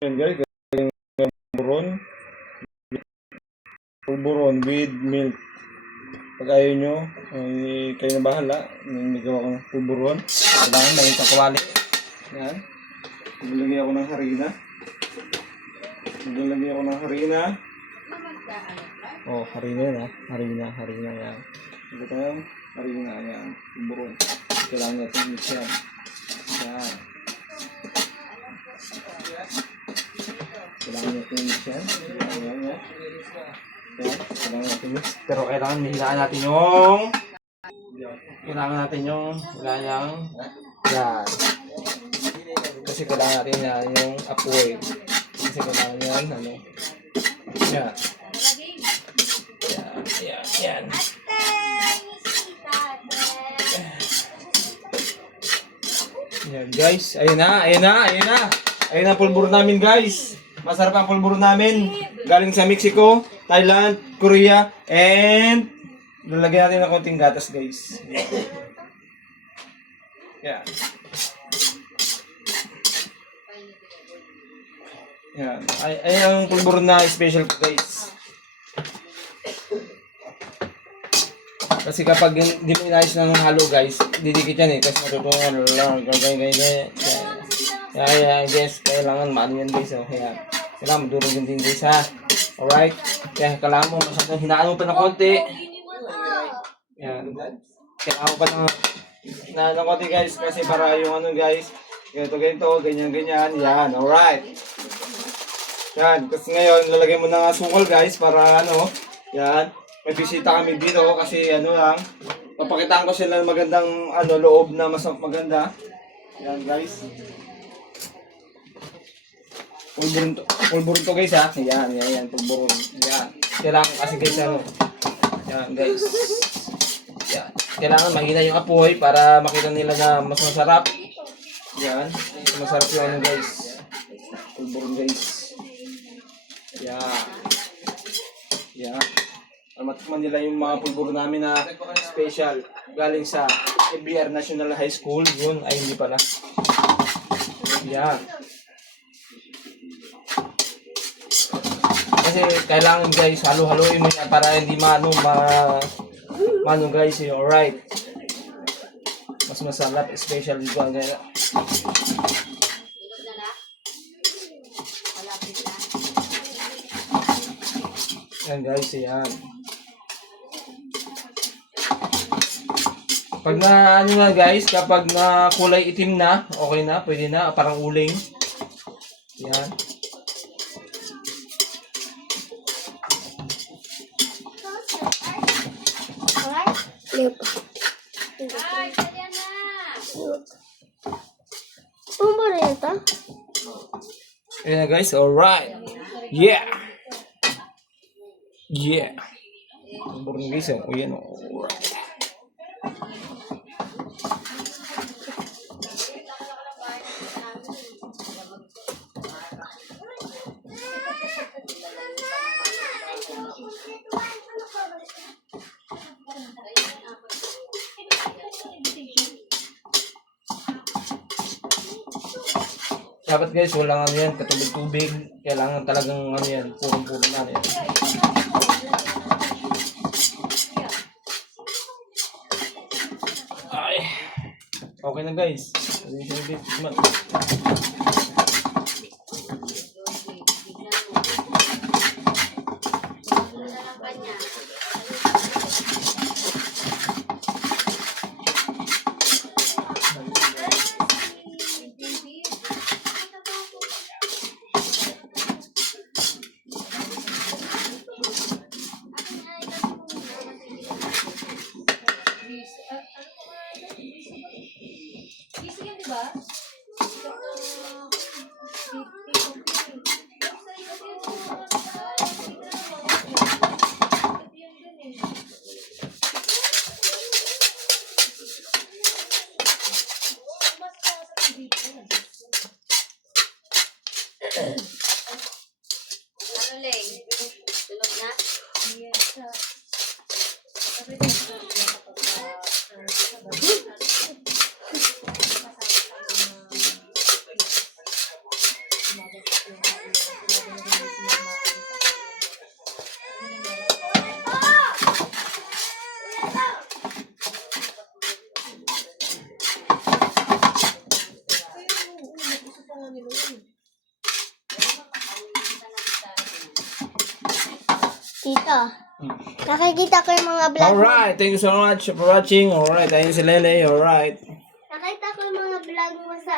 Yan guys, pulburon. Pulburon with milk. Pag ayaw nyo, ay kayo na bahala. Nagawa ko ng pulburon. Kailangan may kawali. Yan. Naglalagay ako ng harina. Naglalagay ako ng harina. Oh, harina yan ha. Harina yan. Ito tayong harina yan. Pulburon. Kailangan natin mix yan. Yan. Kailangan natin mix yan. Yan. Kailangan natin mix. Pero kailangan hilaan natin yung yan. Kasi kailangan natin yan yung apoy. Kasi kailangan yan, ano. Yan. Yan. Yan guys. Ayun na. Ayun ang pulburo namin guys. Masarap ang pulburo namin. Galing sa Mexico, Thailand, Korea, and lalagyan natin ng konting gatas guys. Yan. Yan. Ay ang pulburo na special guys. Kasi kapag hindi mo inayos na ng halo guys, didikit yan eh. Kasi matutungan lang. Ganyan. Kaya guys, kailangan maano yan guys. Oh. Kailangan madurog din guys ha. Alright? Kaya kailangan mo masyadong hinaan mo pa ng konti. Yan. Kailangan mo pa hinaan ng konti guys. Kasi para yung ano guys, ganito, ganyan. Yan. Alright. Yan. Kasi ngayon, lalagay mo ng sukal guys para ano. Yan. May bisita kami dito kasi ano lang, papakitaan ko sila ng magandang ano loob na mas maganda. Yan guys. Pulburon to guys ha. Yan, pulburon. Yan. Kailangan kasi guys ano. Yan guys. Yan. Kailangan mahina yung apoy para makita nila na mas masarap. Yan. Masarap yung ano guys. Pulburon guys. Yan. Yan. Matikman nila yung mga pulburo namin na special galing sa ABR National High School. Yun ay hindi pala. Yan. Kasi kailangan guys halo-haloin mo yan para hindi mano guys. Alright. Mas masarap special dito ang gaya. Yan guys, yan. Pag na ano na guys, kapag na kulay itim na, okay na, pwede na, parang uling. Yan. Ayan na guys, alright. Yeah. Burung guys, oh yan, alright. Dapat guys, walang ano yan, katubig-tubig. Kailangan talagang ano yan, purong-puro na yan. Ay, okay na guys. Ano Leng? Tulog na? Yes. Tito, nakikita ko yung mga vlog mo. Alright, thank you so much for watching. Alright, ayun si Lele. Alright. Nakita ko yung mga vlog mo sa